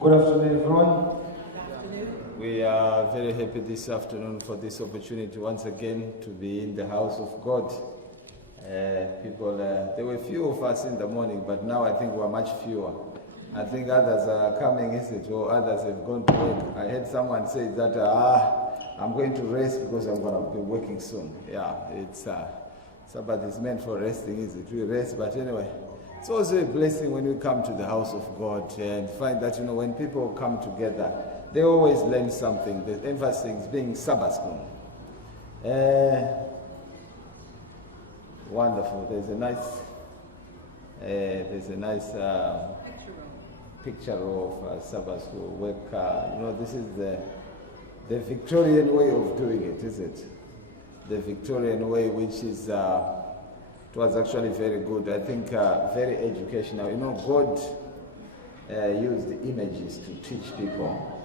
Good afternoon, everyone. Good afternoon. We are very happy this afternoon for this opportunity once again to be in the house of God. There were few of us in the morning, but now I think we're much fewer. I think others are coming, is it, or others have gone to work. I heard someone say that, I'm going to rest because I'm going to be working soon. Yeah, it's Sabbath is meant for resting, is it? We rest, but anyway, it's also a blessing when we come to the house of God and find that, when people come together, they always learn something. The emphasis being Sabbath school. Wonderful. There's a nice picture of Sabbath school work. This is the Victorian way of doing it, is it? The Victorian way, which is it was actually very good. I think very educational. God used images to teach people,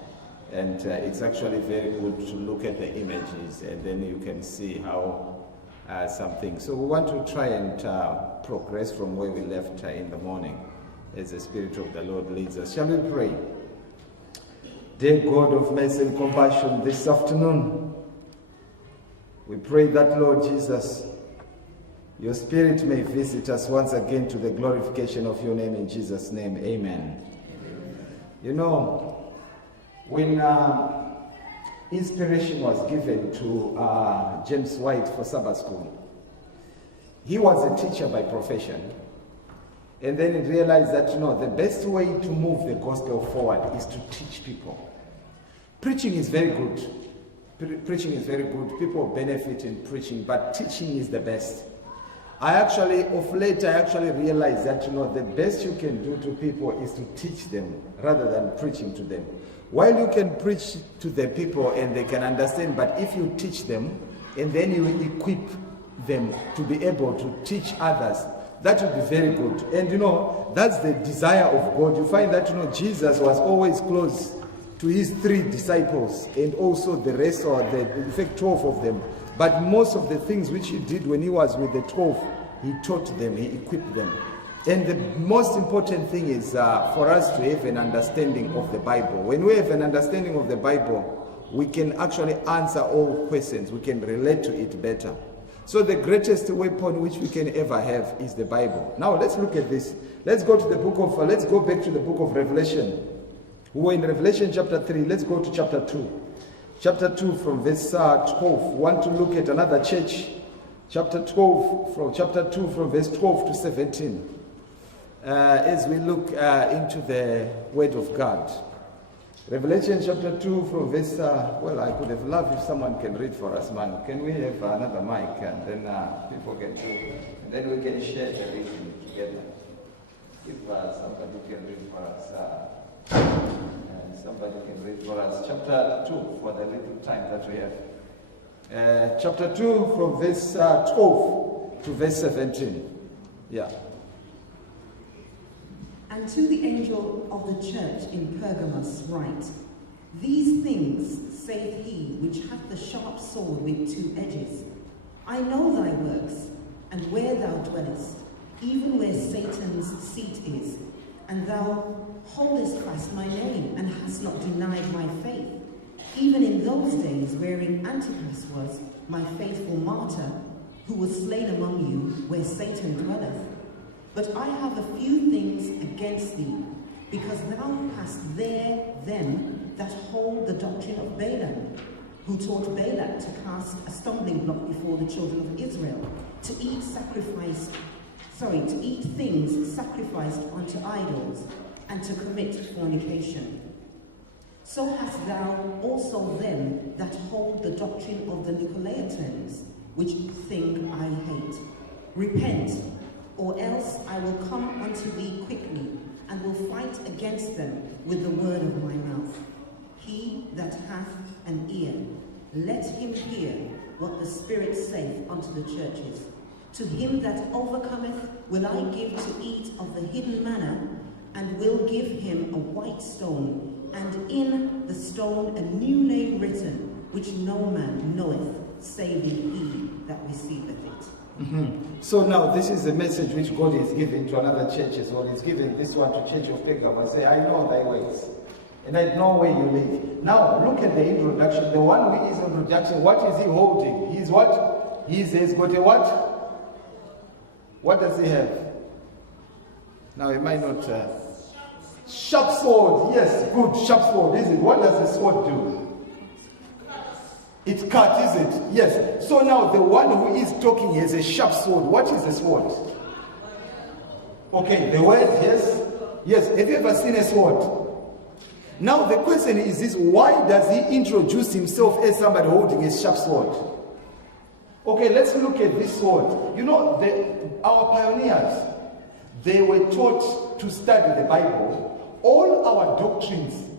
and it's actually very good to look at the images, and then you can see how something. So we want to try and progress from where we left in the morning, as the Spirit of the Lord leads us. Shall we pray? Dear God of mercy and compassion, this afternoon, we pray that, Lord Jesus, your Spirit may visit us once again to the glorification of your name in Jesus' name. Amen. When inspiration was given to James White for Sabbath school, he was a teacher by profession. And then he realized that, the best way to move the gospel forward is to teach people. Preaching is very good. Preaching is very good. People benefit in preaching, but teaching is the best. Of late, I realized that, the best you can do to people is to teach them rather than preaching to them. While you can preach to the people and they can understand, but if you teach them and then you equip them to be able to teach others, that would be very good. And that's the desire of God. You find that, Jesus was always close to his 3 disciples and also the rest, or in fact 12 of them. But most of the things which he did when he was with the 12, he taught them, he equipped them. And the most important thing is for us to have an understanding of the Bible. When we have an understanding of the Bible, we can actually answer all questions. We can relate to it better. So the greatest weapon which we can ever have is the Bible. Now let's look at this. Let's go back to the book of Revelation. We were in Revelation chapter 3. Let's go to chapter 2. Chapter 2 from verse 12. We want to look at another church. Chapter 2 from verse 12 to 17. As we look into the Word of God. Revelation chapter 2 from verse, I could have loved if someone can read for us, man. Can we have another mic and then people can do it? And then we can share the reading together. If somebody can read for us. Somebody can read for us. Chapter 2 for the little time that we have. Chapter 2 from verse 12 to verse 17. Yeah. And to the angel of the church in Pergamos write, These things saith he which hath the sharp sword with 2 edges. I know thy works, and where thou dwellest, even where Satan's seat is, and thou holdest fast my name, and hast not denied my faith, even in those days wherein Antipas was, my faithful martyr, who was slain among you, where Satan dwelleth. But I have a few things against thee, because thou hast there them that hold the doctrine of Balaam, who taught Balak to cast a stumbling block before the children of Israel, to eat things sacrificed unto idols, and to commit fornication. So hast thou also them that hold the doctrine of the Nicolaitans, which thing I hate. Repent, or else I will come unto thee quickly, and will fight against them with the word of my mouth. He that hath an ear, let him hear what the Spirit saith unto the churches. To him that overcometh will I give to eat of the hidden manna, and will give him a white stone, and in the stone a new name written, which no man knoweth, saving he that receiveth it. So now this is the message which God is giving to another church as well. He's giving this one to Church of Pergamos. Say, I know thy ways. And I know where you live. Now, look at the introduction. The one who is introduction, what is he holding? He's what? He's got a what? What does he have? Now, he might not... sharp sword. Yes, good. Sharp sword, is it? What does the sword do? It cuts, is it? Yes. So now, the one who is talking has a sharp sword. What is a sword? Okay, the word, yes? Yes. Have you ever seen a sword? Now the question is this, why does he introduce himself as somebody holding a sharp sword? Okay, let's look at this sword. You know, our pioneers, they were taught to study the Bible. All our doctrines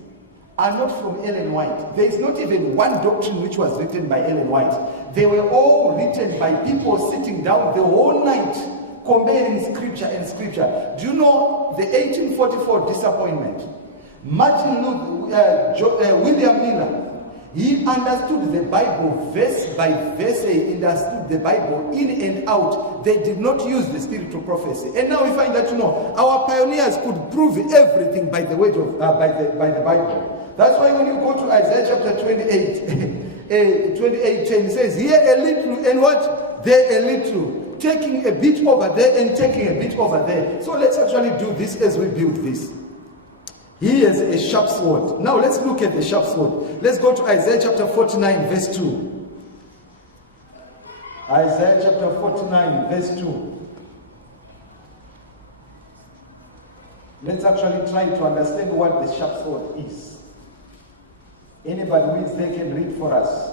are not from Ellen White. There is not even one doctrine which was written by Ellen White. They were all written by people sitting down the whole night comparing scripture and scripture. Do you know the 1844 disappointment? Martin Luther, William Miller, he understood the Bible verse by verse. He understood the Bible in and out. They did not use the spiritual prophecy. And now we find that, our pioneers could prove everything by the word of by the Bible. That's why when you go to Isaiah chapter 28, 28:10, it says, here a little and what? There a little. Taking a bit over there and taking a bit over there. So let's actually do this as we build this. He has a sharp sword. Now let's look at the sharp sword. Let's go to Isaiah chapter 49 verse 2. Isaiah chapter 49 verse 2. Let's actually try to understand what the sharp sword is. Anybody who is there can read for us.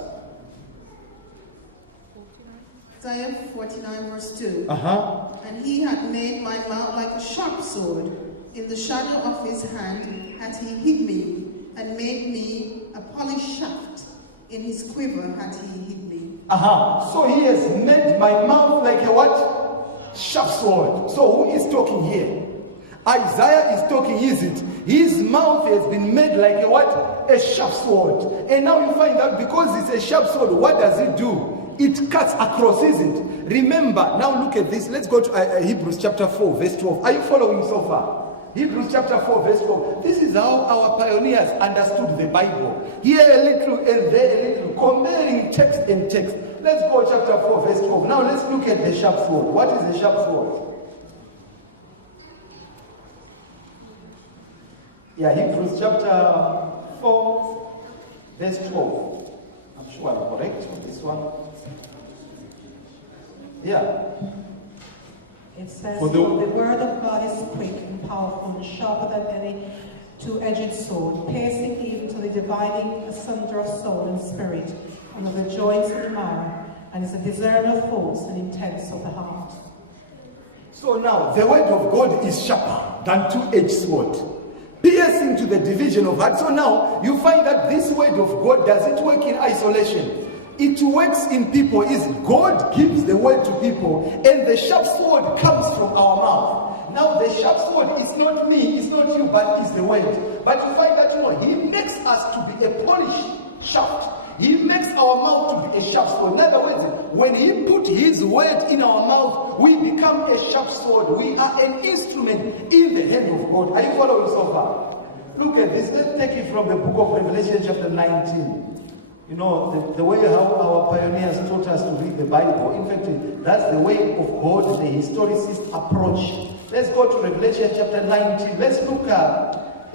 Isaiah 49 verse 2. And he had made my mouth like a sharp sword. In the shadow of his hand had he hid me, and made me a polished shaft. In his quiver had he hid me. So he has made my mouth like a what? Sharp sword. So who is talking here? Isaiah is talking, is it? His mouth has been made like a what? A sharp sword. And now you find out because it's a sharp sword, what does it do? It cuts across, is it? Remember, now look at this. Let's go to Hebrews chapter 4 verse 12. Are you following so far? Hebrews chapter 4 verse 12. This is how our pioneers understood the Bible. Here a little and there a little, comparing text and text. Let's go chapter 4 verse 12. Now let's look at the sharp sword. What is the sharp sword? Yeah, Hebrews chapter 4 verse 12. I'm sure I'm correct on this one. Yeah. It says, for the word of God is quick and powerful and sharper than any two-edged sword, piercing even to the dividing asunder of soul and spirit, and of the joints and marrow, and is a discerner of thoughts and intents of the heart. So now, the word of God is sharper than two-edged sword, piercing to the division of heart. So now, you find that this word of God doesn't work in isolation. It works in people. Is God gives the word to people, and the sharp sword comes from our mouth. Now the sharp sword is not me, it's not you, but it's the word. But you find that he makes us to be a polished shaft. He makes our mouth to be a sharp sword. In other words, when he put his word in our mouth, we become a sharp sword. We are an instrument in the hand of God. Are you following so far? Look at this. Let's take it from the book of Revelation chapter 19. The way how our pioneers taught us to read the Bible, in fact, that's the way of God, the historicist approach. Let's go to Revelation chapter 19. Let's look at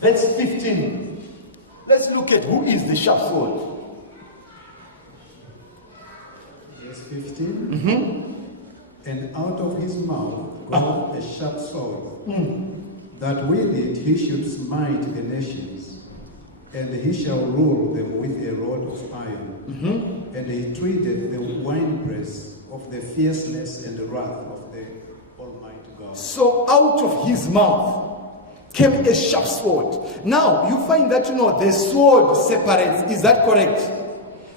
verse 15. Let's look at who is the sharp sword. Verse 15. And out of his mouth goes a sharp sword, that with it he should smite the nations. And he shall rule them with a rod of iron. And he treated the winepress of the fierceness and the wrath of the Almighty God. So out of his mouth came a sharp sword. Now you find that the sword separates. Is that correct?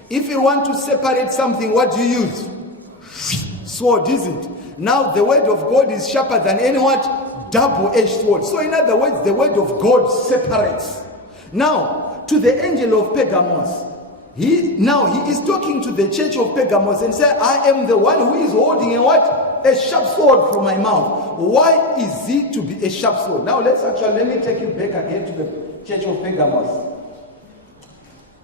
If you want to separate something, what do you use? Sword, is it? Now the word of God is sharper than any what? Double-edged sword. So in other words, the word of God separates. Now, to the angel of Pergamos, he is talking to the church of Pergamos and said, I am the one who is holding a what? A sharp sword from my mouth. Why is he to be a sharp sword? Now let me take you back again to the church of Pergamos.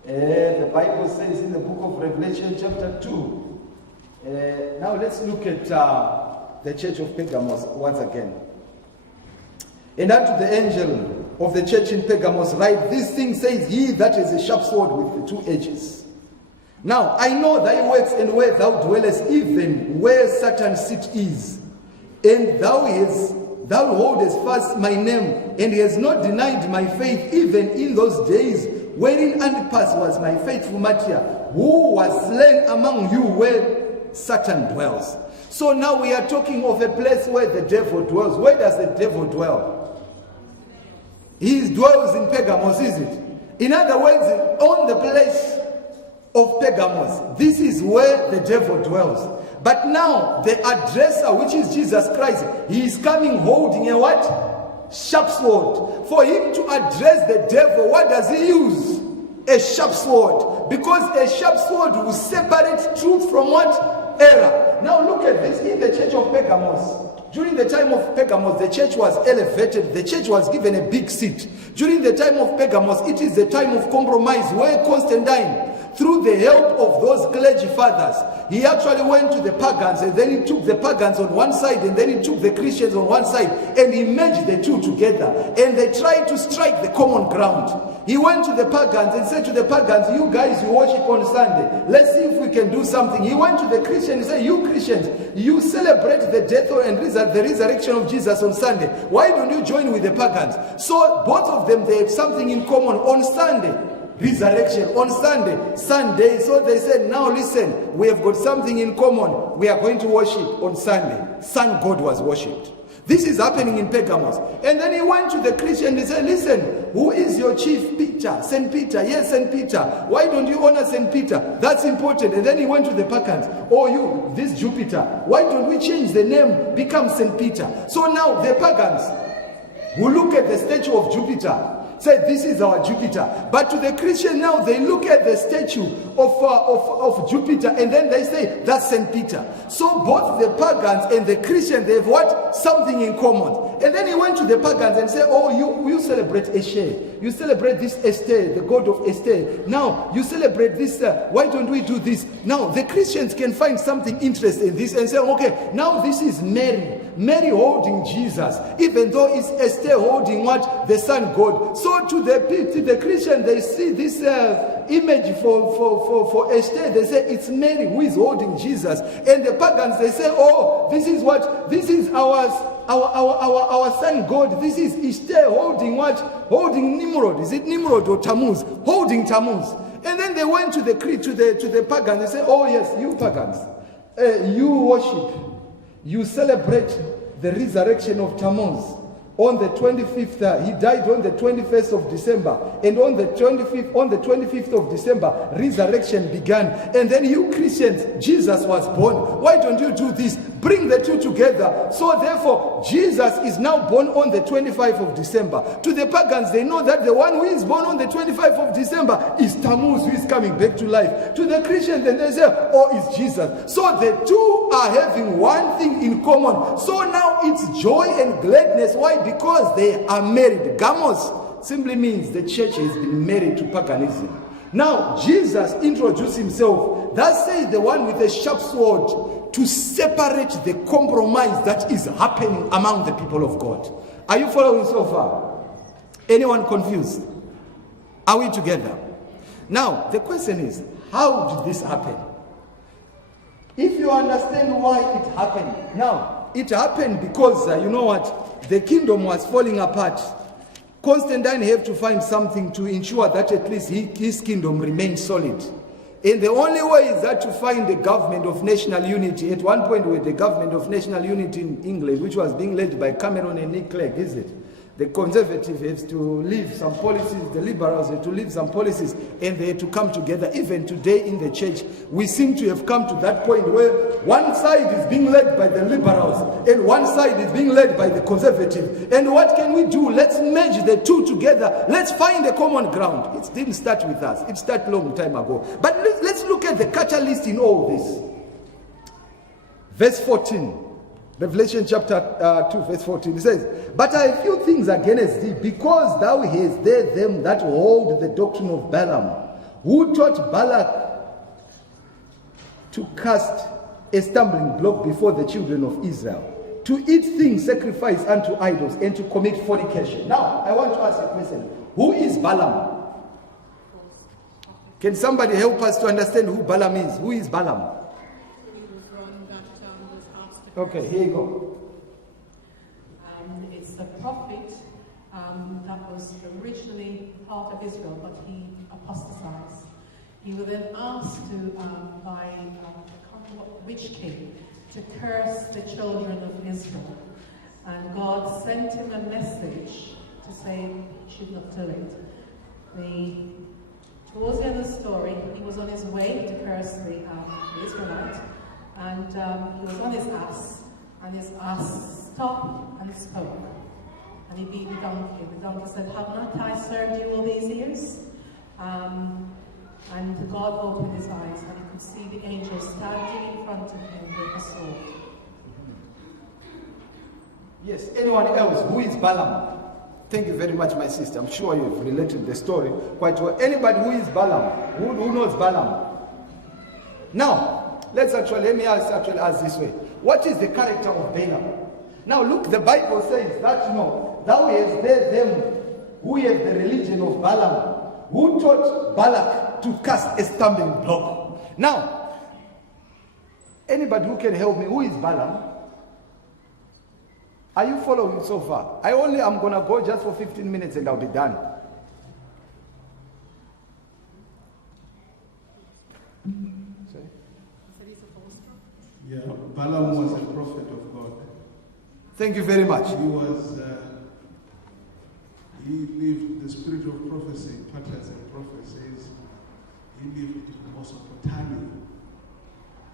The Bible says in the book of Revelation chapter 2. Now let's look at the church of Pergamos once again. And unto the angel of the church in Pergamos write, this thing says, he that is a sharp sword with the two edges. Now I know thy works and where thou dwellest, even where Satan's seat is. And thou holdest fast my name, and he has not denied my faith, even in those days wherein Antipas was my faithful martyr, who was slain among you where Satan dwells. So now we are talking of a place where the devil dwells. Where does the devil dwell? He dwells in Pergamos, is it? In other words, on the place of Pergamos, this is where the devil dwells. But now the addresser, which is Jesus Christ, he is coming holding a what? Sharp sword. For him to address the devil, what does he use? A sharp sword. Because a sharp sword will separate truth from what? Error. Now look at this in the church of Pergamos. During the time of Pergamos, the church was elevated. The church was given a big seat. During the time of Pergamos, it is the time of compromise where Constantine, through the help of those clergy fathers, he actually went to the pagans, and then he took the pagans on one side, and then he took the Christians on one side, and he merged the two together, and they tried to strike the common ground. He went to the pagans and said to the pagans, you guys, you worship on Sunday, let's see if we can do something. He went to the Christians and said, you Christians, you celebrate the death and the resurrection of Jesus on Sunday. Why don't you join with the pagans? So both of them, they have something in common on Sunday. Resurrection on Sunday. So they said, now listen, we have got something in common. We are going to worship on Sunday. Sun God was worshipped. This is happening in Pergamos. And then he went to the Christian and said, listen, who is your chief? Peter. St. Peter. Yes, St. Peter. Why don't you honor St. Peter? That's important. And then he went to the pagans. Oh, you, this Jupiter. Why don't we change the name, become St. Peter? So now the pagans who look at the statue of Jupiter say, this is our Jupiter. But to the Christian now, they look at the statue of Jupiter, and then they say, that's St. Peter. So both the pagans and the Christian, they have what? Something in common. And then he went to the pagans and said, oh, you celebrate Eshe. You celebrate this Esther, the god of Esther. Now, you celebrate this. Why don't we do this? Now, the Christians can find something interesting in this and say, okay, now this is Mary. Mary holding Jesus, even though it's Esther holding what? The Son God. So to the Christian, they see this image for Esther. They say it's Mary who is holding Jesus. And the pagans, they say, oh, this is what? This is our Son God. This is Esther holding what? Holding Nimrod. Is it Nimrod or Tammuz? Holding Tammuz. And then they went to the pagans. They say, oh yes, you pagans, you worship. You celebrate the resurrection of Tammuz on the 25th. He died on the 21st of December. And on the 25th of December, resurrection began. And then you Christians, Jesus was born. Why don't you do this? Bring the two together. So therefore, Jesus is now born on the 25th of December. To the pagans, they know that the one who is born on the 25th of December is Tammuz, who is coming back to life. To the Christians, then they say, oh, it's Jesus. So the two are having one thing in common. So now it's joy and gladness. Why? Because they are married. Gamos simply means the church has been married to paganism. Now, Jesus introduced himself. Thus says the one with a sharp sword, to separate the compromise that is happening among the people of God. Are you following so far? Anyone confused? Are we together? Now, the question is, how did this happen? If you understand why it happened. Now, it happened because, you know what? The kingdom was falling apart. Constantine had to find something to ensure that at least his kingdom remained solid. And the only way is that to find the government of national unity. At one point, with the government of national unity in England, which was being led by Cameron and Nick Clegg, is it? The conservatives have to leave some policies, the liberals have to leave some policies, and they had to come together. Even today in the church, we seem to have come to that point where one side is being led by the liberals, and one side is being led by the conservatives. And what can we do? Let's merge the two together. Let's find a common ground. It didn't start with us. It started a long time ago. But let's look at the catalyst in all this. Verse 14 Revelation chapter 2 verse 14, it says, "But I have few things against thee, because thou hast there them that hold the doctrine of Balaam, who taught Balak to cast a stumbling block before the children of Israel, to eat things sacrificed unto idols, and to commit fornication." Now, I want to ask a question. Who is Balaam? Can somebody help us to understand who Balaam is? Who is Balaam? Okay, here you go. It's a prophet that was originally part of Israel, but he apostatized. He was then asked to, by which king, to curse the children of Israel. And God sent him a message to say he should not do it. Towards the end of the story, he was on his way to curse the Israelite, and he was on his ass, and his ass stopped and spoke. And he beat the donkey. The donkey said, "Have not I served you all these years?" And God opened his eyes, and he could see the angel standing in front of him with a sword. Yes, anyone else? Who is Balaam? Thank you very much, my sister. I'm sure you've related the story quite well. Anybody who is Balaam? Who knows Balaam? Now, let me ask this way. What is the character of Balaam? Now look, the Bible says that, thou hast there them who have the religion of Balaam, who taught Balak to cast a stumbling block. Now, anybody who can help me, who is Balaam? Are you following so far? I'm going to go just for 15 minutes and I'll be done. Yeah, Balaam was a prophet of God. Thank you very much. He lived the spirit of prophecy, patterns and prophecies. He lived in Mesopotamia.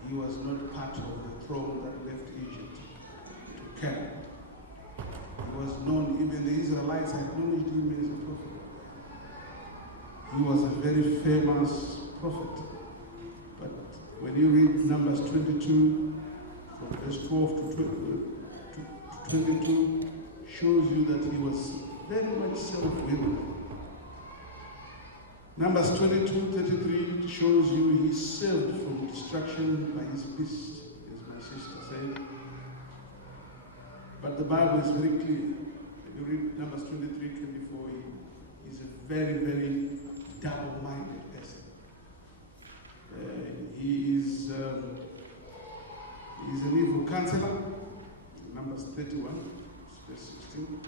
He was not part of the throne that left Egypt to Canaan. He was known, even the Israelites had known him as a prophet. He was a very famous prophet. But when you read Numbers 22, from verse 12 to 22, shows you that he was very much self-willed. Numbers 22:33 shows you he saved from destruction by his beast, as my sister said. But the Bible is very clear. If you read Numbers 23:24, he's a very, very double-minded person. He's an evil counselor. Numbers 31, verse 16.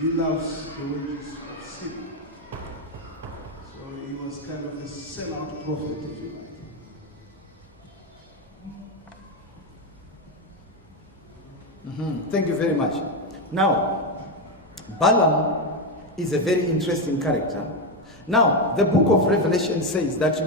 He loves the wages of sin. So he was kind of the sellout prophet, if you like. Thank you very much. Now, Balaam is a very interesting character. Now, the book of Revelation says that,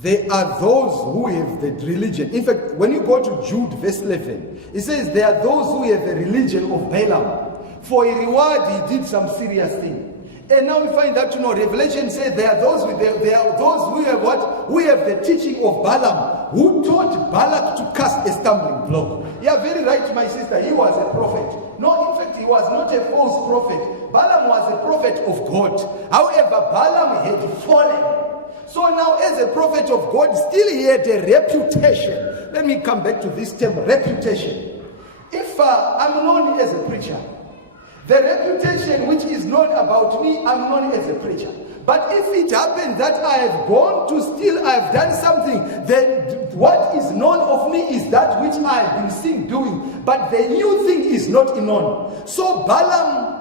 there are those who have the religion. In fact, when you go to Jude verse 11, it says there are those who have the religion of Balaam. For a reward, he did some serious thing. And now we find that, Revelation says there are those who have what? Who have the teaching of Balaam, who taught Balak to cast a stumbling block. You are very right, my sister. He was a prophet. No, in fact, he was not a false prophet. Balaam was a prophet of God. However, Balaam had fallen. So now, as a prophet of God, still he had a reputation. Let me come back to this term, reputation. If I'm known as a preacher, the reputation which is known about me, I'm known as a preacher. But if it happens that I have gone to steal, I have done something, then what is known of me is that which I have been seen doing. But the new thing is not known. So Balaam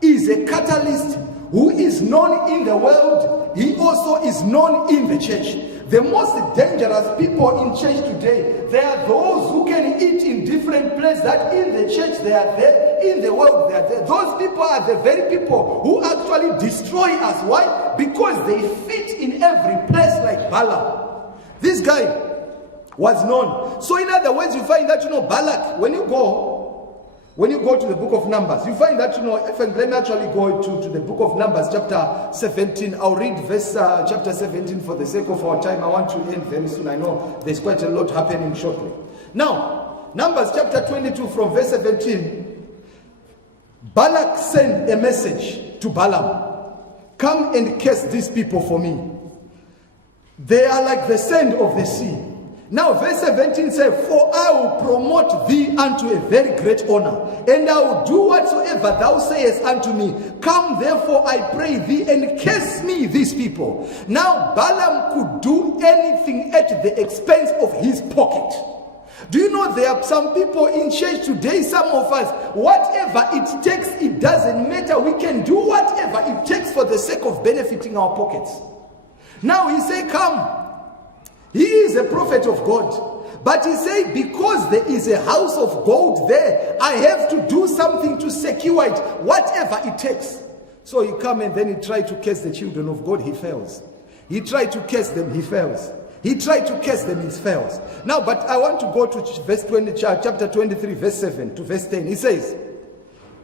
is a catalyst who is known in the world. He also is known in the church. The most dangerous people in church today, they are those who can eat in different places, that in the church they are there, in the world they are there. Those people are the very people who actually destroy us. Why? Because they fit in every place like Balaam. This guy was known. So in other words, you find that, Balak, when you go When you go to the book of Numbers, you find that, let me actually go to the book of Numbers, chapter 17. I'll read chapter 17 for the sake of our time. I want to end very soon. I know there's quite a lot happening shortly. Now, Numbers chapter 22 from verse 17, Balak sent a message to Balaam. Come and curse these people for me. They are like the sand of the sea. Now verse 17 says, for I will promote thee unto a very great honor, and I will do whatsoever thou sayest unto me. Come therefore, I pray thee, and curse me these people. Now Balaam could do anything at the expense of his pocket. Do you know there are some people in church today, some of us, whatever it takes, it doesn't matter. We can do whatever it takes for the sake of benefiting our pockets. Now he say, come. He is a prophet of God. But he said, because there is a house of gold there, I have to do something to secure it, whatever it takes. So he come and then he tried to curse the children of God, he fails. He tried to curse them, he fails. He tried to curse them, he fails. Now, but I want to go to verse 20, chapter 23, verse 7 to verse 10. He says,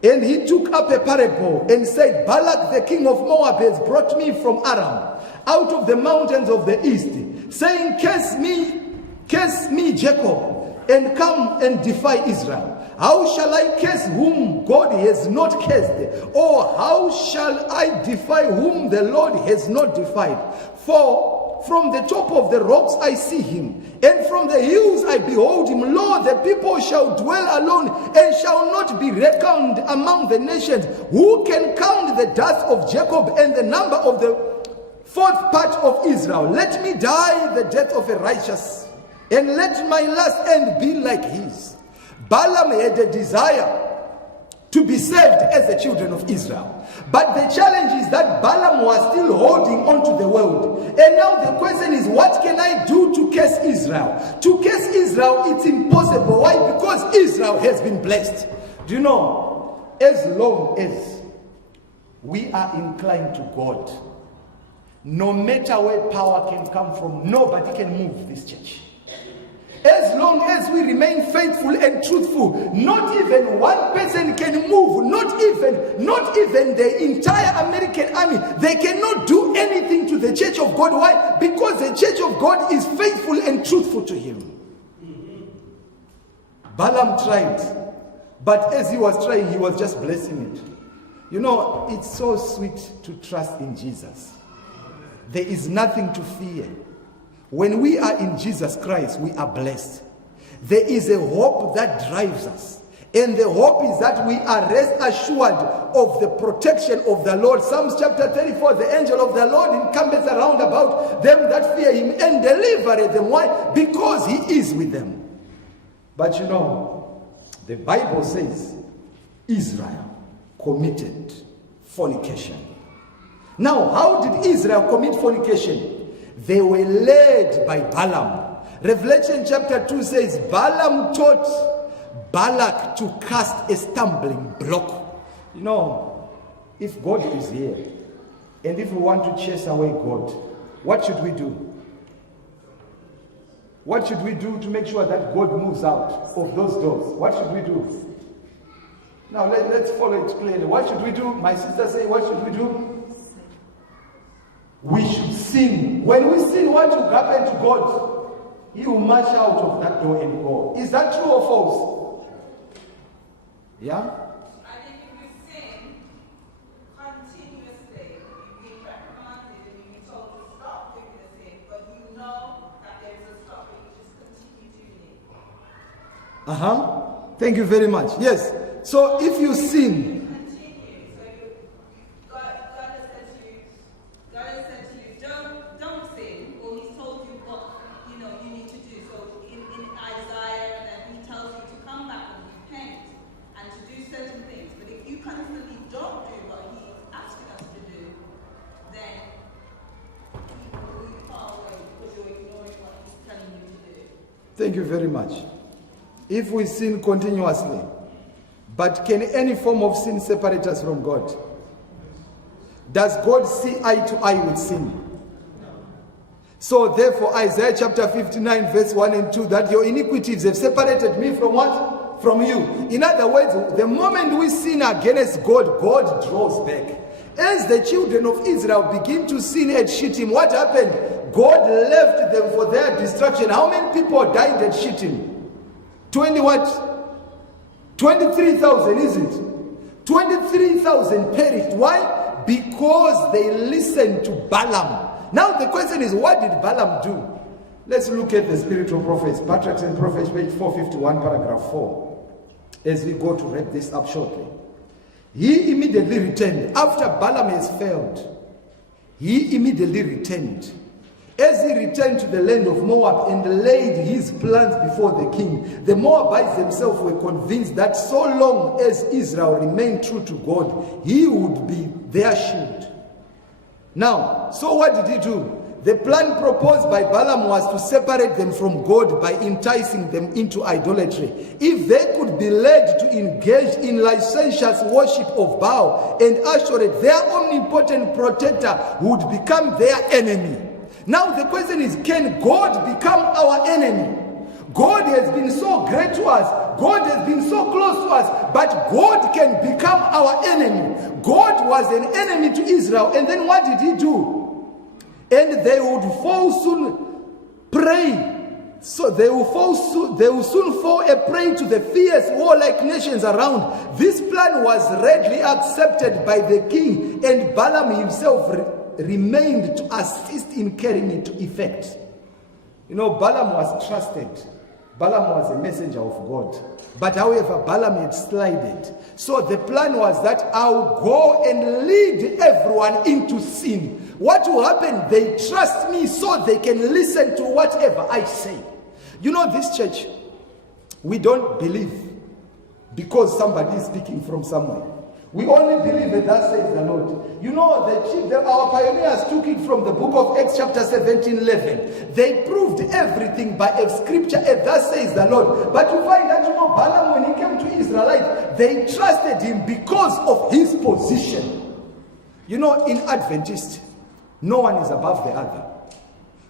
and he took up a parable and said, Balak the king of Moab has brought me from Aram, out of the mountains of the east, saying, curse me, Jacob, and come and defy Israel. How shall I curse whom God has not cursed? Or how shall I defy whom the Lord has not defied? For from the top of the rocks I see him, and from the hills I behold him. Lo, the people shall dwell alone, and shall not be reckoned among the nations. Who can count the dust of Jacob and the number of the fourth part of Israel? Let me die the death of a righteous, and let my last end be like his. Balaam had a desire to be saved as the children of Israel. But the challenge is that Balaam was still holding on to the world. And now the question is, what can I do to curse Israel? To curse Israel, it's impossible. Why? Because Israel has been blessed. Do you know, as long as we are inclined to God, no matter where power can come from, nobody can move this church. As long as we remain faithful and truthful, not even one person can move, not even the entire American army. They cannot do anything to the church of God. Why? Because the church of God is faithful and truthful to him. Balaam tried, but as he was trying, he was just blessing it. You know, it's so sweet to trust in Jesus. There is nothing to fear. When we are in Jesus Christ, we are blessed. There is a hope that drives us. And the hope is that we are rest assured of the protection of the Lord. Psalms chapter 34, the angel of the Lord encampeth around about them that fear him and delivereth them. Why? Because he is with them. But you know, the Bible says Israel committed fornication. Now, how did Israel commit fornication? They were led by Balaam. Revelation chapter 2 says, Balaam taught Balak to cast a stumbling block. You know, if God is here, and if we want to chase away God, what should we do? What should we do to make sure that God moves out of those doors? What should we do? Now let's follow it clearly. What should we do? My sister say, what should we do? We should sin. When we sin, what will happen to God? He will march out of that door and go. Is that true or false? Yeah? I think if we sin continuously, we get reprimanded and we get told to stop doing the sin, but you know that there is a stop, but you just continue doing it. Thank you very much. Yes. So if you sin, thank you very much. If we sin continuously, but can any form of sin separate us from God? Does God see eye to eye with sin? So therefore, Isaiah chapter 59 verse 1 and 2, that your iniquities have separated me from what? from you. In other words, the moment we sin against God, God draws back. As the children of Israel begin to sin at Shittim, what happened? God left them for their destruction. How many people died at Shittim? 23,000, is it? 23,000 perished. Why? Because they listened to Balaam. Now the question is, what did Balaam do? Let's look at the spiritual prophets. Patriarchs and Prophets, page 451, paragraph 4. As we go to wrap this up shortly. He immediately returned. After Balaam has failed, he immediately returned. As he returned to the land of Moab and laid his plans before the king, the Moabites themselves were convinced that so long as Israel remained true to God, he would be their shield. Now, so what did he do? The plan proposed by Balaam was to separate them from God by enticing them into idolatry. If they could be led to engage in licentious worship of Baal and Ashereth, their omnipotent protector would become their enemy. Now the question is, can God become our enemy? God has been so great to us. God has been so close to us. But God can become our enemy. God was an enemy to Israel. And then what did he do? And they would soon prey. So they will soon fall a prey to the fierce warlike nations around. This plan was readily accepted by the king, and Balaam himself remained to assist in carrying it to effect. You know, Balaam was trusted. Balaam was a messenger of God. But however, Balaam had slided. So the plan was that I'll go and lead everyone into sin. What will happen? They trust me so they can listen to whatever I say. You know, this church, we don't believe because somebody is speaking from somewhere. We only believe that that says the Lord. You know, our pioneers took it from the book of Acts chapter 17:11. They proved everything by a scripture, and that says the Lord. But you find that, you know, Balaam, when he came to Israelites, they trusted him because of his position. You know, in Adventist, no one is above the other.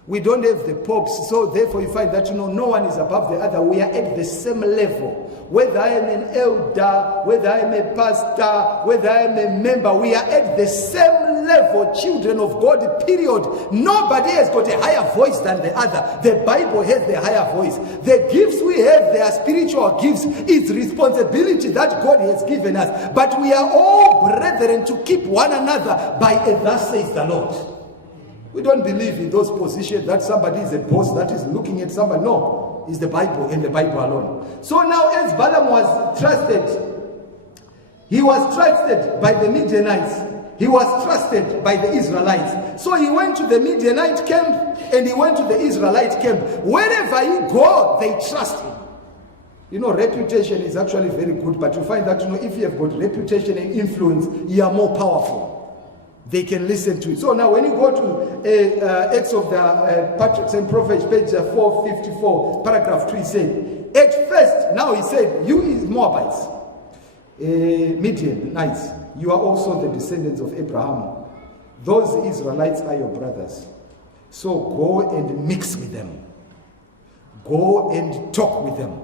We don't have the popes, so therefore you find that, you know, no one is above the other. We are at the same level. Whether I am an elder, whether I am a pastor, whether I am a member, we are at the same level, children of God, period. Nobody has got a higher voice than the other. The Bible has the higher voice. The gifts we have, they are spiritual gifts. It's responsibility that God has given us. But we are all brethren to keep one another by a thus says the Lord. We don't believe in those positions that somebody is a boss that is looking at somebody. No, it's the Bible and the Bible alone. So now, as Balaam was trusted, he was trusted by the Midianites. He was trusted by the Israelites. So he went to the Midianite camp and he went to the Israelite camp. Wherever he go, they trust him. You know, reputation is actually very good, but you find that, you know, if you have got reputation and influence, you are more powerful. They can listen to it. So now when you go to Acts of the Patriarchs and Prophets, page 454, paragraph 3, said, at first, now he said, you Moabites, Midianites, you are also the descendants of Abraham. Those Israelites are your brothers. So go and mix with them. Go and talk with them.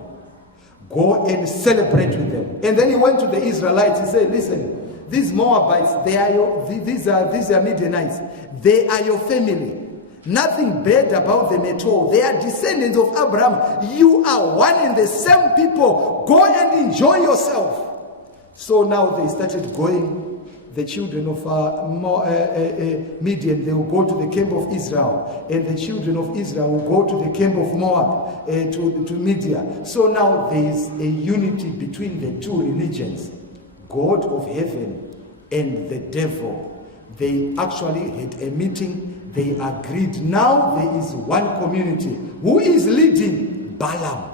Go and celebrate with them. And then he went to the Israelites. He said, listen, these Moabites, these are Midianites. They are your family. Nothing bad about them at all. They are descendants of Abraham. You are one and the same people. Go and enjoy yourself. So now they started going. The children of Midian, they will go to the camp of Israel. And the children of Israel will go to the camp of Moab, to Midian. So now there is a unity between the two religions. God of heaven and the devil. They actually had a meeting. They agreed. Now there is one community. Who is leading? Balaam.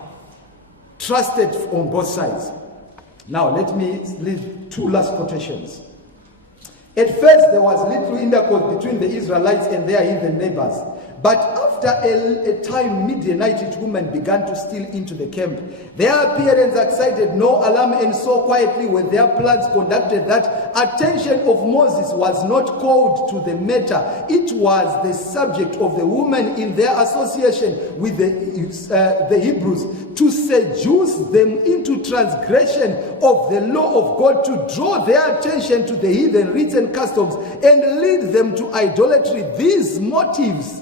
Trusted on both sides. Now let me leave two last quotations. At first there was little intercourse between the Israelites and their heathen neighbors. But after after a time, Midianite women began to steal into the camp. Their appearance excited no alarm, and so quietly were their plans conducted that attention of Moses was not called to the matter. It was the subject of the women in their association with the Hebrews to seduce them into transgression of the law of God, to draw their attention to the heathen rites and customs and lead them to idolatry. These motives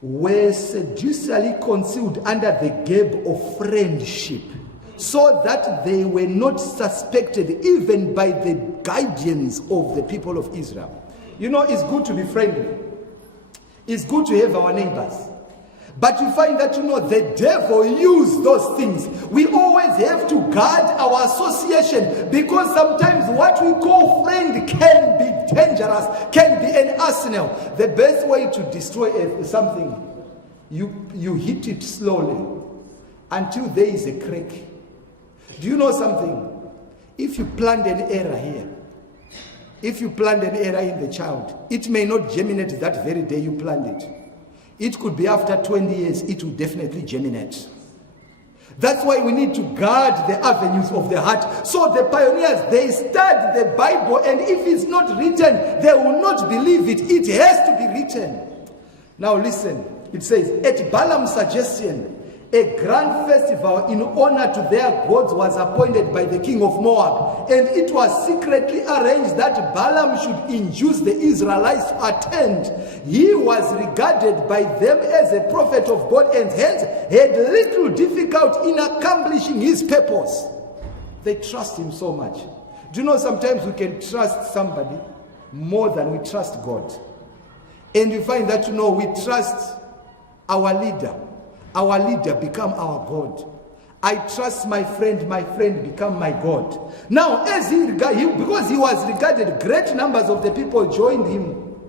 were seduciously concealed under the garb of friendship, so that they were not suspected even by the guardians of the people of Israel. You know, it's good to be friendly. It's good to have our neighbors. But you find that, you know, the devil uses those things. We always have to guard our association, because sometimes what we call friend can be dangerous, can be an arsenal. The best way to destroy something, you hit it slowly until there is a crack. Do you know something? If you plant an error here, if you plant an error in the child, it may not germinate that very day you plant it. It could be after 20 years, it will definitely germinate. That's why we need to guard the avenues of the heart. So the pioneers, they study the Bible, and if it's not written, they will not believe it. It has to be written. Now listen, it says, at Balaam's suggestion, a grand festival in honor to their gods was appointed by the king of Moab, and it was secretly arranged that Balaam should induce the Israelites to attend. He was regarded by them as a prophet of God, and hence had little difficulty in accomplishing his purpose. They trust him so much. Do you know, sometimes we can trust somebody more than we trust God. And you find that, you know, we trust our leader. Our leader become our God. I trust my friend become my God. Now, as because he was regarded, great numbers of the people joined him,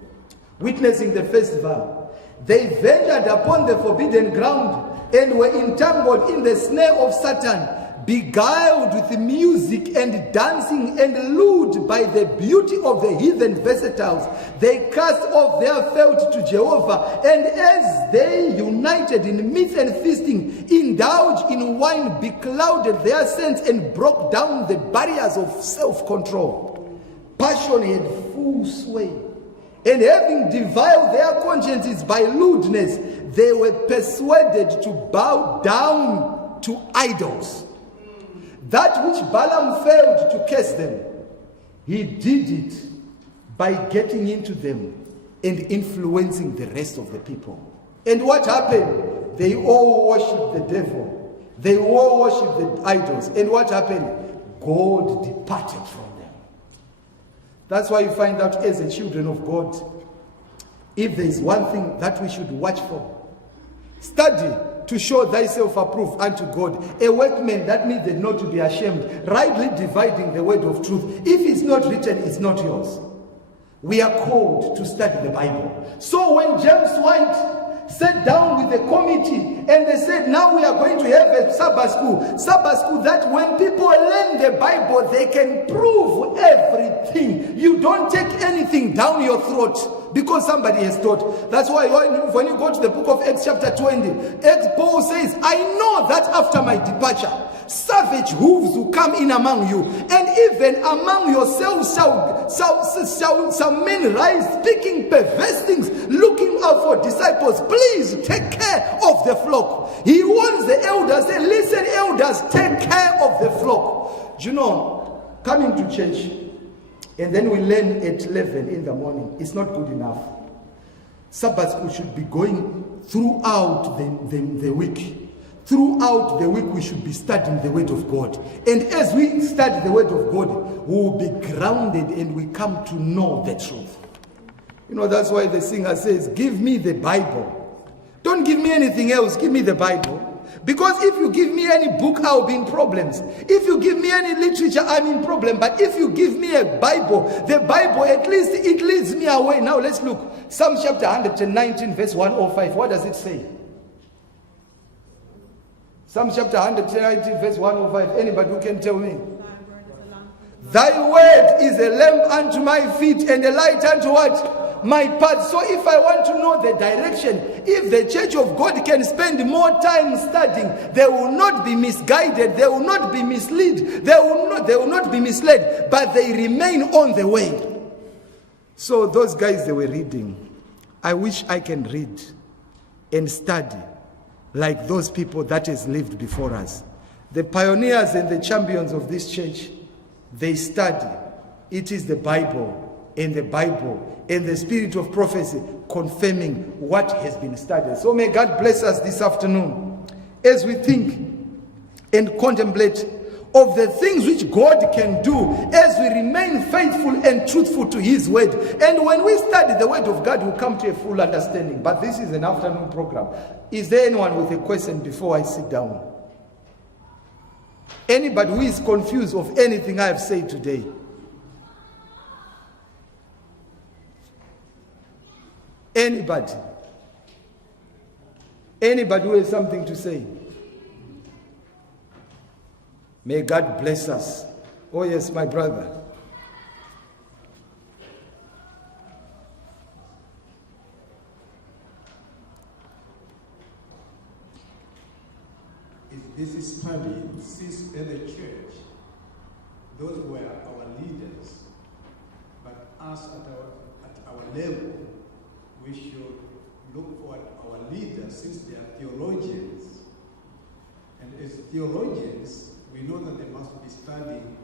witnessing the festival. They ventured upon the forbidden ground and were entangled in the snare of Satan, beguiled with music and dancing and lured by the beauty of the heathen versatiles. They cast off their felt to Jehovah, and as they united in meat and feasting, indulged in wine, beclouded their sense and broke down the barriers of self-control. Passion had full sway, and having defiled their consciences by lewdness, they were persuaded to bow down to idols. That which Balaam failed to curse them, he did it by getting into them and influencing the rest of the people. And what happened? They all worshiped the devil. They all worshiped the idols. And what happened? God departed from them. That's why you find out, as the children of God, if there is one thing that we should watch for, study to show thyself approved unto God, a workman that needed not to be ashamed, rightly dividing the word of truth. If it's not written, it's not yours. We are called to study the Bible. So when James White sat down with the committee and they said, now we are going to have a Sabbath school that when people learn the Bible, they can prove everything. You don't take anything down your throat because somebody has taught. That's why when you go to the book of Acts chapter 20, Paul says, I know that after my departure, savage hooves will come in among you, and even among yourselves shall men rise, speaking perverse things, looking out for disciples. Please take care of the flock. He warns the elders, and listen, elders, take care of the flock. Do you know, coming to church and then we learn at 11 in the morning, it's not good enough. Sabbath school should be going throughout the week. Throughout the week, we should be studying the Word of God. And as we study the Word of God, we will be grounded and we come to know the truth. You know, that's why the singer says, give me the Bible. Don't give me anything else, give me the Bible. Because if you give me any book, I'll be in problems. If you give me any literature, I'm in problem. But if you give me a Bible, the Bible, at least it leads me away. Now let's look. Psalm chapter 119, verse 105. What does it say? Psalm chapter 119, verse 105. Anybody who can tell me? Thy word is a lamp unto my feet and a light unto what? my path. So if I want to know the direction, if the church of God can spend more time studying, they will not be misguided, they will not be misled, they will not be misled, but they remain on the way. So those guys, they were reading. I wish I can read and study like those people that has lived before us. The pioneers and the champions of this church, they study. It is the Bible and the spirit of prophecy confirming what has been studied. So may God bless us this afternoon as we think and contemplate of the things which God can do as we remain faithful and truthful to his word. And when we study the word of God, we'll come to a full understanding. But this is an afternoon program. Is there anyone with a question before I sit down? Anybody who is confused of anything I have said today? Anybody? Anybody who has something to say? May God bless us. Oh yes, my brother. This is study, since in the church, those were our leaders, but us at our level, we should look for our leaders, since they are theologians. And as theologians, we know that they must be studying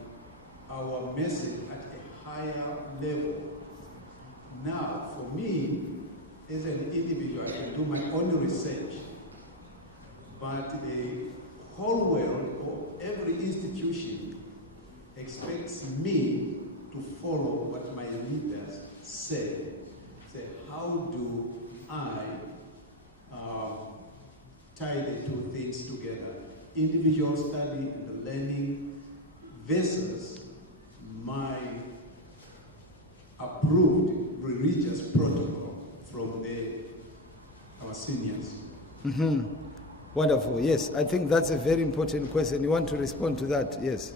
our message at a higher level. Now, for me, as an individual, I can do my own research, but the whole world, or every institution, expects me to follow what my leaders say. Say, how do I tie the two things together? Individual study and learning versus my approved religious protocol from our seniors. Mm-hmm. Wonderful. Yes, I think that's a very important question. You want to respond to that? Yes.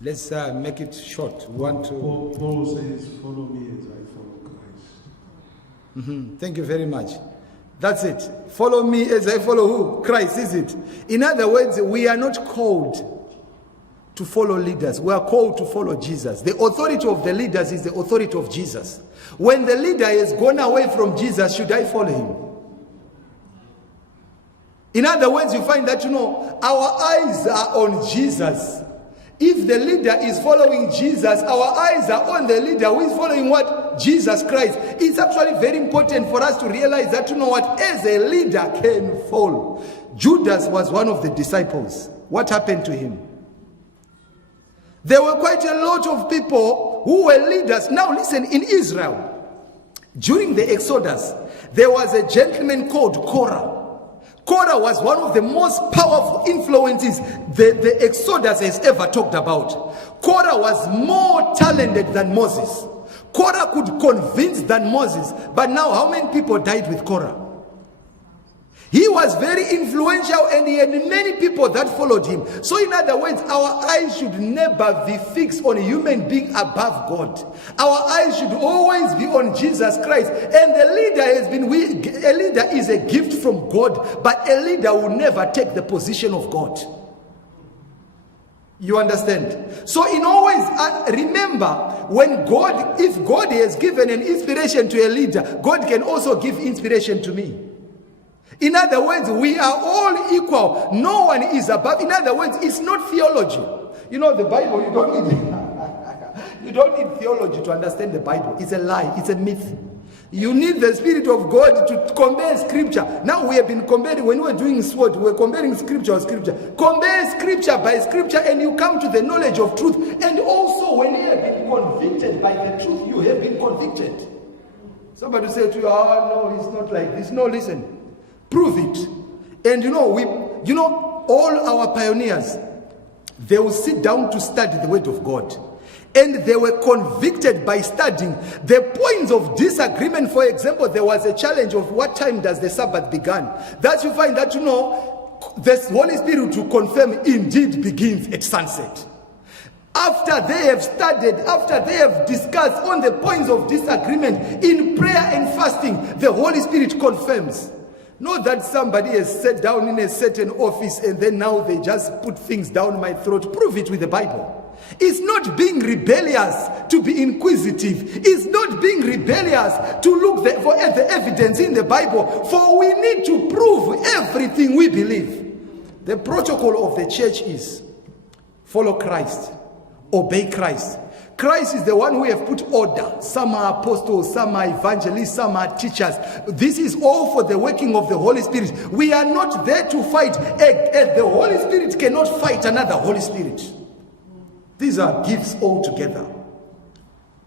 Let's make it short. We want to. Paul says, "Follow me as I follow Christ." Mm-hmm. Thank you very much. That's it. Follow me as I follow who? Christ, is it? In other words, we are not called to follow leaders. We are called to follow Jesus. The authority of the leaders is the authority of Jesus. When the leader has gone away from Jesus, should I follow him? In other words, you find that, our eyes are on Jesus. If the leader is following Jesus, our eyes are on the leader who is following what? Jesus Christ. It's actually very important for us to realize that, as a leader can fall. Judas was one of the disciples. What happened to him? There were quite a lot of people who were leaders. Now listen, in Israel, during the Exodus, there was a gentleman called Korah. Korah was one of the most powerful influences the Exodus has ever talked about. Korah was more talented than Moses. Korah could convince than Moses. But now, how many people died with Korah? He was very influential and he had many people that followed him. So in other words, our eyes should never be fixed on a human being above God. Our eyes should always be on Jesus Christ. And the leader a leader is a gift from God, but a leader will never take the position of God. You understand? So in always remember, if God has given an inspiration to a leader, God can also give inspiration to me. In other words, we are all equal. No one is above. In other words, it's not theology. The Bible, you don't need theology to understand the Bible. It's a lie. It's a myth. You need the Spirit of God to compare scripture. Now we have been comparing, when we were doing SWOT, we were comparing scripture with scripture. Compare scripture by scripture and you come to the knowledge of truth. And also when you have been convicted by the truth, you have been convicted. Somebody say to you, no, it's not like this. No, listen. Prove it. And all our pioneers, they will sit down to study the word of God. And they were convicted by studying. The points of disagreement, for example, there was a challenge of what time does the Sabbath begin. That you find that, the Holy Spirit to confirm indeed begins at sunset. after they have studied, after they have discussed on the points of disagreement in prayer and fasting, the Holy Spirit confirms. Not that somebody has sat down in a certain office and then now they just put things down my throat. Prove it with the Bible. It's not being rebellious to be inquisitive. It's not being rebellious to look for the evidence in the Bible. For we need to prove everything we believe. The protocol of the church is follow Christ, obey Christ. Christ is the one who have put order. Some are apostles, some are evangelists, some are teachers. This is all for the working of the Holy Spirit. We are not there to fight. The Holy Spirit cannot fight another Holy Spirit. These are gifts altogether.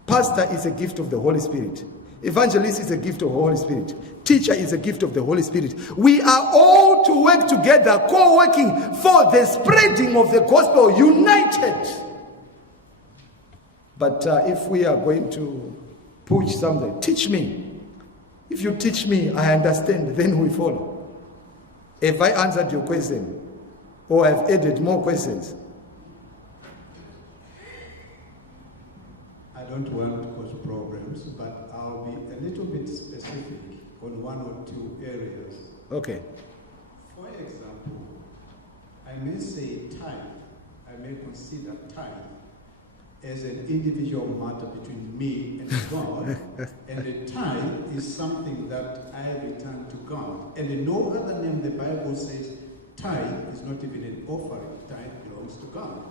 Pastor is a gift of the Holy Spirit. Evangelist is a gift of the Holy Spirit. Teacher is a gift of the Holy Spirit. We are all to work together, co-working for the spreading of the gospel, united. But if we are going to push something, teach me. If you teach me, I understand, then we follow. Have I answered your question? Or I've added more questions? I don't want to cause problems, but I'll be a little bit specific on one or two areas. Okay. For example, I may say tithe, I may consider tithe as an individual matter between me and God, and the tithe is something that I return to God. And in no other name the Bible says tithe is not even an offering, tithe belongs to God.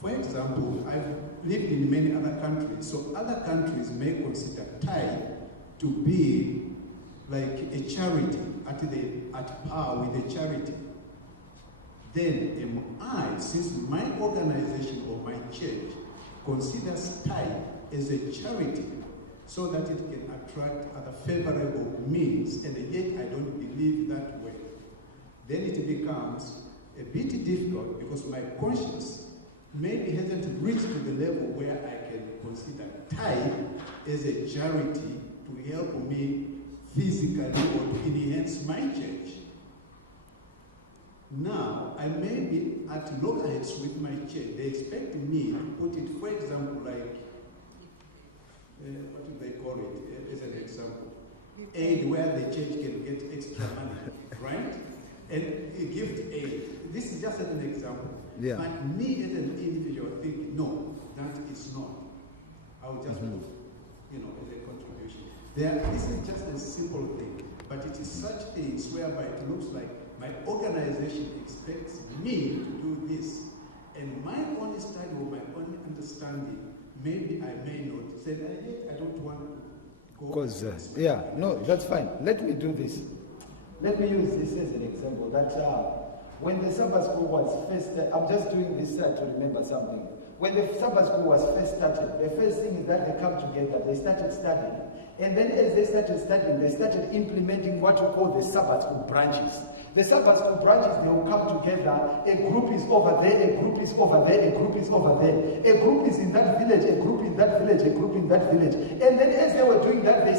For example, I've lived in many other countries, so other countries may consider tithe to be like a charity, at par with a charity. Then am I, since my organization or my church considers tithe as a charity so that it can attract other favorable means, and yet I don't believe that way, then it becomes a bit difficult because my conscience maybe hasn't reached to the level where I can consider tithe as a charity to help me physically or to enhance my church. Now, I may be at loggerheads with my church. They expect me to put it, for example, like, what do they call it, as an example? Aid where the church can get extra money, right? And a gift aid. This is just as an example. Yeah. And me as an individual think, no, that is not. I'll just put, as a contribution. This is just a simple thing, but it is such things whereby it looks like my organization expects me to do this, and my own study or my own understanding, maybe I may not say, I don't want to go. Because, no, that's fine. Let me do this. Let me use this as an example. That when the Sabbath school was first, I'm just doing this to remember something. When the Sabbath school was first started, the first thing is that they come together, they started studying. And then as they started studying, they started implementing what we call the Sabbath school branches. The Sabbath school branches, they will come together. A group is over there, a group is over there, a group is over there. A group is in that village, a group in that village, a group in that village. And then as they were doing that, they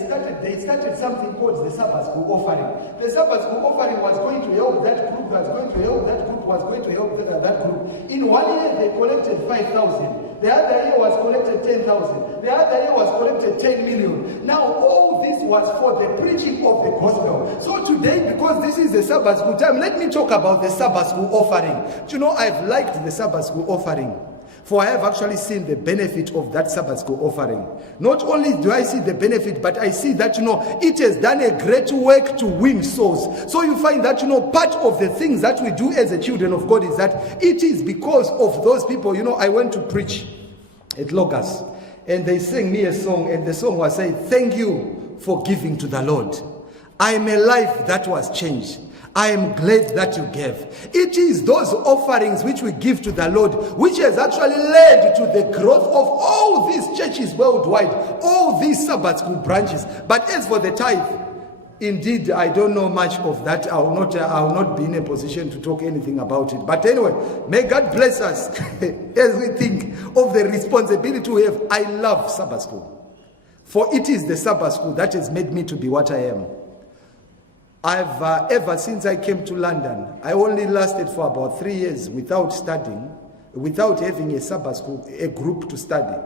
started something called the Sabbath school offering. The Sabbath school offering was going to help that group, was going to help that group, was going to help that group. In 1 year, they collected 5,000. The other year was collected 10,000. The other year was collected 10 million. Now all this was for the preaching of the gospel. So today, because this is the Sabbath school time, let me talk about the Sabbath school offering. Do you know, I've liked the Sabbath school offering. For I have actually seen the benefit of that Sabbath school offering. Not only do I see the benefit, but I see that, it has done a great work to win souls. So you find that, part of the things that we do as the children of God is that it is because of those people. I went to preach at Logos, and they sang me a song, and the song was saying, thank you for giving to the Lord. I am a life that was changed. I am glad that you gave. It is those offerings which we give to the Lord which has actually led to the growth of all these churches worldwide, all these Sabbath school branches. But as for the tithe, indeed, I don't know much of that. I will not be in a position to talk anything about it. But anyway, may God bless us as we think of the responsibility we have. I love Sabbath school, for it is the Sabbath school that has made me to be what I am. I've ever since I came to London, I only lasted for about 3 years without studying. without having a Sabbath school, a group to study.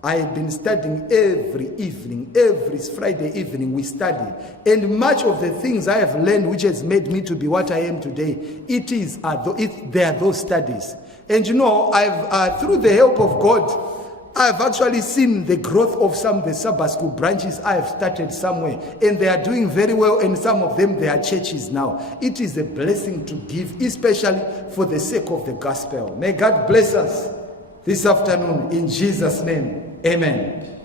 I had been studying every evening, every Friday evening we study. And much of the things I have learned which has made me to be what I am today, they are those studies. And you know, I've through the help of God, I've actually seen the growth of some of the Sabbath school branches I have started somewhere. And they are doing very well, and some of them, they are churches now. It is a blessing to give, especially for the sake of the gospel. May God bless us this afternoon in Jesus' name. Amen.